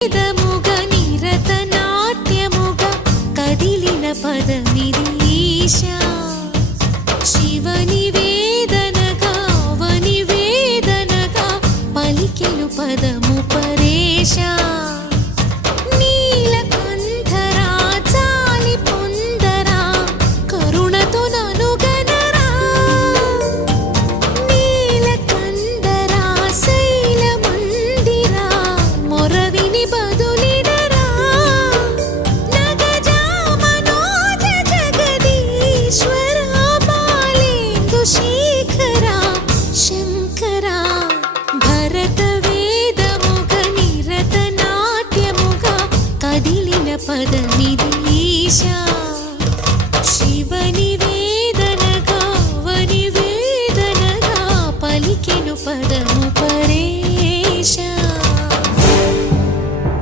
వేదముగ నిరత నాట్యముగ కదిలిన పదమిది ఈశా శివని వేదనగా అవని వేదనగా పలికెను పదము పరేశా నీలకంఠరా చాలి పొందరా కరుణతో ననుగనరా నీలకంఠరా శైలమందిరా మొరవిని బదులిడరా నగజా మనోజ జగదీశ్వరా బాలేందు శేఖరా శంకరా భరత వేదముగ నిరత నాట్యముగ కదిలిన పదమిది ఈశా